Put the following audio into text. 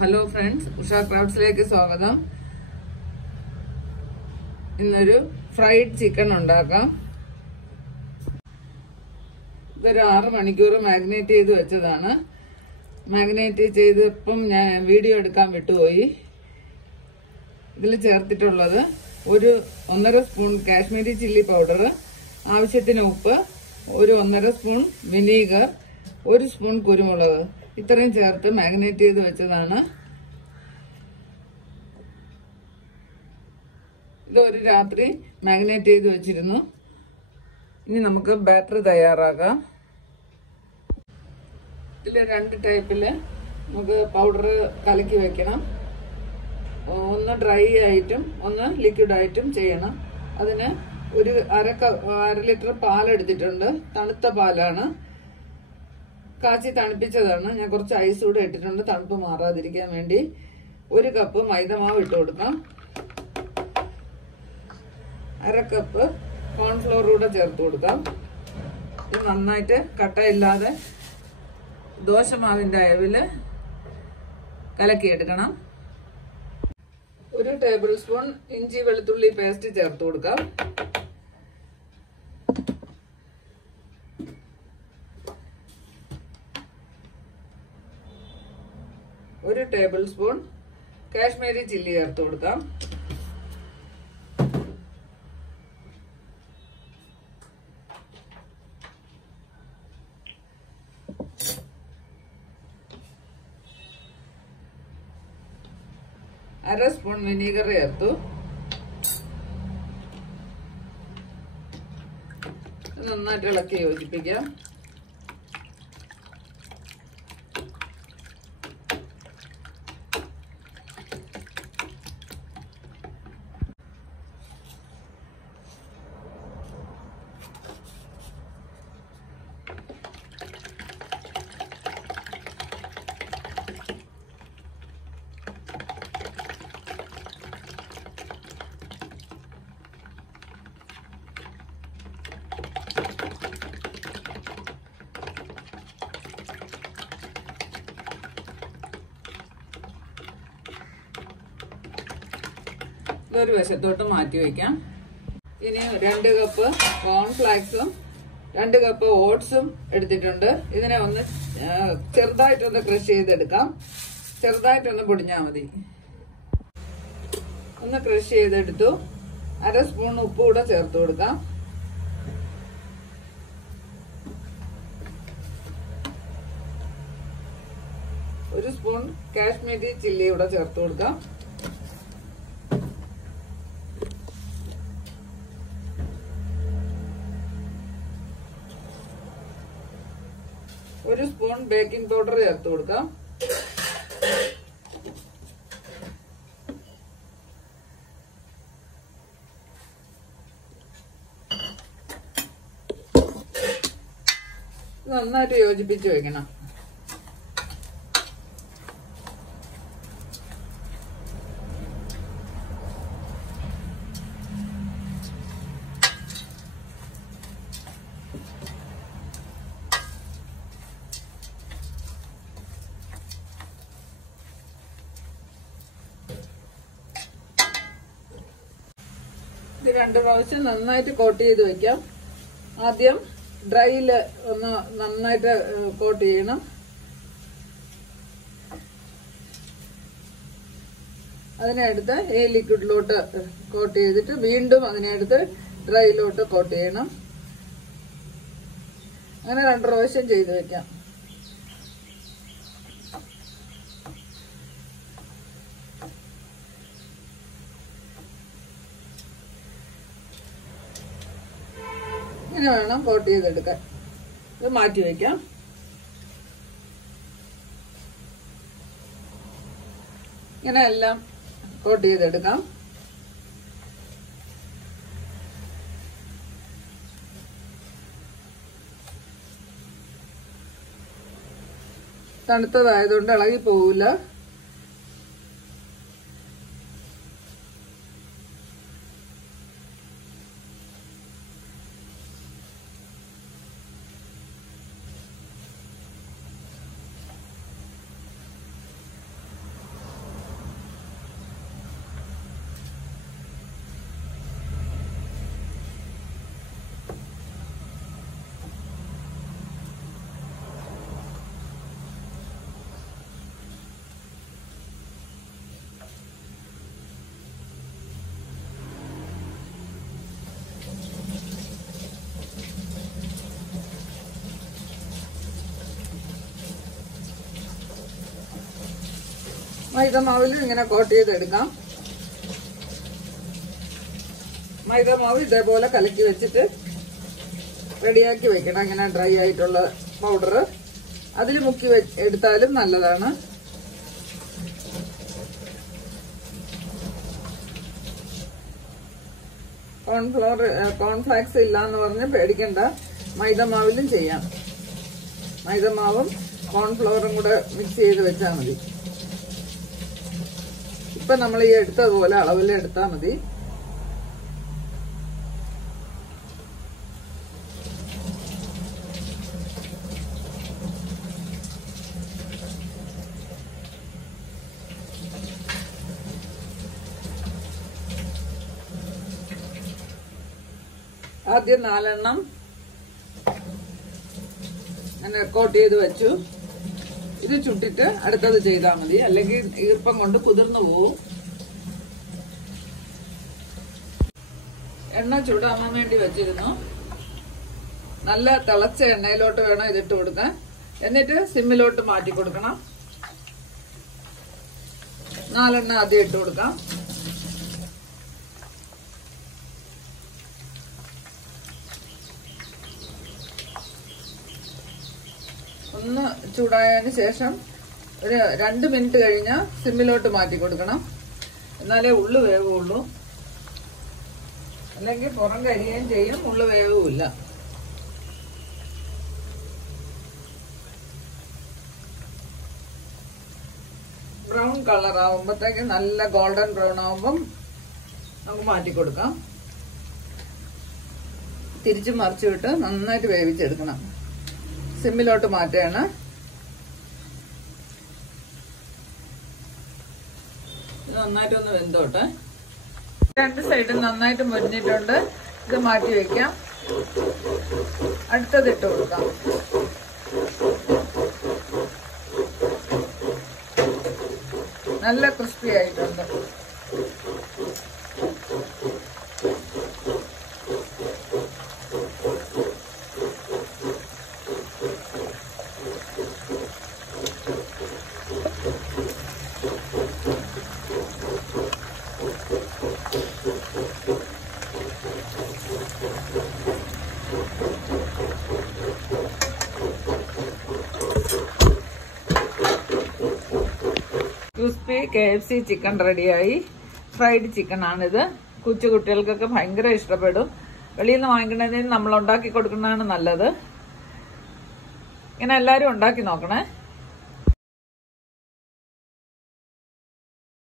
Hello friends, Usha ക്രാഫ്റ്റ്സിലേക്ക് സ്വാഗതം. ഇന്നൊരു fried chicken ഉണ്ടാക്കാം. ഇതൊരു 6 മണിക്കൂർ മാഗ്നേറ്റ് ചെയ്ത് വെച്ചതാണ്. മാഗ്നേറ്റ് ചെയ്തപ്പം ഞാൻ വീഡിയോ എടുക്കാൻ വിട്ടുപോയി. ഇതിൽ ചേർത്തിട്ടുള്ളത് ഒരു 1.5 സ്പൂൺ കാശ്മീരി ചില്ലി പൗഡർ, ആവശ്യത്തിന് ഉപ്പ്, ഒരു 1.5 സ്പൂൺ വിനീഗർ, 1 സ്പൂൺ കുരുമുളക്, ഇത്രയും ചേർത്ത് മാഗ്നേറ്റ് ചെയ്ത് വെച്ചതാണ്. ഇത് ഒരു രാത്രി മാഗ്നേറ്റ് ചെയ്ത് വെച്ചിരുന്നു. ഇനി നമുക്ക് ബാറ്റർ തയ്യാറാക്കാം. ഇതിൽ 2 ടൈപ്പില് നമുക്ക് പൗഡർ കലക്കി വെക്കണം. ഒന്ന് ഡ്രൈ ആയിട്ടും ഒന്ന് ലിക്വിഡ് ആയിട്ടും ചെയ്യണം. അതിന് ഒരു അര ലിറ്റർ പാലെടുത്തിട്ടുണ്ട്. തണുത്ത പാലാണ്, കാച്ചി തണുപ്പിച്ചതാണ്. ഞാൻ കുറച്ച് ഐസ് കൂടെ ഇട്ടിട്ടുണ്ട് തണുപ്പ് മാറാതിരിക്കാൻ വേണ്ടി. 1 കപ്പ് മൈദമാവ് ഇട്ട് കൊടുക്കാം. 1/2 കപ്പ് കോൺഫ്ലോർ കൂടെ ചേർത്ത് കൊടുക്കാം. ഇത് നന്നായിട്ട് കട്ടയില്ലാതെ ദോശമാവിന്റെ അയവില് കലക്കിയെടുക്കണം. 1 ടേബിൾ സ്പൂൺ ഇഞ്ചി വെളുത്തുള്ളി പേസ്റ്റ് ചേർത്ത് കൊടുക്കാം. 1 ടേബിൾ സ്പൂൺ കാശ്മീരി ചില്ലി ചേർത്ത് കൊടുക്കാം. അര സ്പൂൺ വിനീഗർ ചേർത്തു. നന്നായിട്ട് ഇളക്കി യോജിപ്പിക്കാം. ഇതൊരു വശത്തോട്ട് മാറ്റി വയ്ക്കാം. ഇനി 2 കപ്പ് കോൺഫ്ലാക്സും 2 കപ്പ് ഓട്സും എടുത്തിട്ടുണ്ട്. ഇതിനെ ഒന്ന് ചെറുതായിട്ടൊന്ന് ക്രഷ് ചെയ്തെടുക്കാം. ചെറുതായിട്ടൊന്ന് പൊടിഞ്ഞാൽ മതി. ഒന്ന് ക്രഷ് ചെയ്തെടുത്തു. 1/2 സ്പൂൺ ഉപ്പ് കൂടെ ചേർത്ത് കൊടുക്കാം. ഒരു സ്പൂൺ കാശ്മീരി ചില്ലി കൂടെ ചേർത്ത് കൊടുക്കാം. ഒരു സ്പൂൺ ബേക്കിംഗ് പൗഡർ ചേർത്ത് കൊടുക്കാം. നന്നായിട്ട് യോജിപ്പിച്ച് വെക്കണം. ഇത് 2 പ്രാവശ്യം നന്നായിട്ട് കോട്ട് ചെയ്ത് വെക്കാം. ആദ്യം ഡ്രൈയില് ഒന്ന് നന്നായിട്ട് കോട്ട് ചെയ്യണം. അതിനെടുത്ത് ഈ ലിക്വിഡിലോട്ട് കോട്ട് ചെയ്തിട്ട് വീണ്ടും അതിനെടുത്ത് ഡ്രൈയിലോട്ട് കോട്ട് ചെയ്യണം. അങ്ങനെ 2 പ്രാവശ്യം ചെയ്ത് വെക്കാം. ഇങ്ങനെ വേണം കോട്ട് ചെയ്തെടുക്കാൻ. ഇത് മാറ്റി വയ്ക്കാം. ഇങ്ങനെ എല്ലാം കോട്ട് ചെയ്തെടുക്കാം. തണുത്തതായതുകൊണ്ട് ഇളകി പോവില്ല. മൈദമാവിലും ഇങ്ങനെ കോട്ട് ചെയ്തെടുക്കാം. മൈദമാവ് ഇതേപോലെ കലക്കി വെച്ചിട്ട് റെഡിയാക്കി വെക്കണം. ഇങ്ങനെ ഡ്രൈ ആയിട്ടുള്ള പൗഡർ അതിൽ മുക്കി എടുത്താലും നല്ലതാണ്. കോൺഫ്ലാക്സ് ഇല്ല എന്ന് പറഞ്ഞ് പേടിക്കണ്ട, മൈദമാവിലും ചെയ്യാം. മൈദമാവും കോൺഫ്ലവറും കൂടെ മിക്സ് ചെയ്ത് വെച്ചാൽ മതി. ഇപ്പൊ നമ്മൾ ഈ എടുത്തതുപോലെ അളവിൽ എടുത്താൽ മതി. ആദ്യം 4 എണ്ണം അങ്ങനെ കോട്ട് ചെയ്ത് വെച്ചു. ഇത് ചുട്ടിട്ട് അടുത്തത് ചെയ്താൽ മതി, അല്ലെങ്കിൽ ഈർപ്പം കൊണ്ട് കുതിർന്നു പോവും. എണ്ണ ചൂടാവാൻ വേണ്ടി വെച്ചിരുന്നു. നല്ല തിളച്ച എണ്ണയിലോട്ട് വേണം ഇതിട്ട് കൊടുക്കാൻ. എന്നിട്ട് സിമ്മിലോട്ട് മാറ്റി കൊടുക്കണം. 4 എണ്ണ ആദ്യം ഇട്ട് കൊടുക്കാം. ഒന്ന് ചൂടായതിന് ശേഷം ഒരു 2 മിനിറ്റ് കഴിഞ്ഞാൽ സിമ്മിലോട്ട് മാറ്റി കൊടുക്കണം. എന്നാലേ ഉള്ളു വേവുള്ളൂ, അല്ലെങ്കിൽ പുറം കരിയുകയും ചെയ്യും, ഉള്ളു വേവുമില്ല. ബ്രൗൺ കളർ ആവുമ്പോഴത്തേക്ക്, നല്ല ഗോൾഡൻ ബ്രൗൺ ആവുമ്പം നമുക്ക് മാറ്റി കൊടുക്കാം. തിരിച്ചു മറിച്ചു വിട്ട് നന്നായിട്ട് വേവിച്ചെടുക്കണം. സിമ്മിലോട്ട് മാറ്റുകയാണ്. ഇത് നന്നായിട്ടൊന്ന് വെന്തോട്ടെ. 2 സൈഡും നന്നായിട്ട് മുരിഞ്ഞിട്ടുണ്ട്. ഇത് മാറ്റി വെക്കാം. അടുത്തത് ഇട്ട് കൊടുക്കാം. നല്ല ക്രിസ്പി ആയിട്ടുണ്ട്. ക്രിസ്പി KFC ചിക്കൻ റെഡിയായി. ഫ്രൈഡ് ചിക്കൻ ആണിത്. കൊച്ചു കുട്ടികൾക്കൊക്കെ ഭയങ്കര ഇഷ്ടപ്പെടും. വെളിയിൽ നിന്ന് വാങ്ങിക്കുന്നതിന് നമ്മൾ ഉണ്ടാക്കി കൊടുക്കുന്നതാണ് നല്ലത്. ഇങ്ങനെ എല്ലാവരും ഉണ്ടാക്കി നോക്കണേ.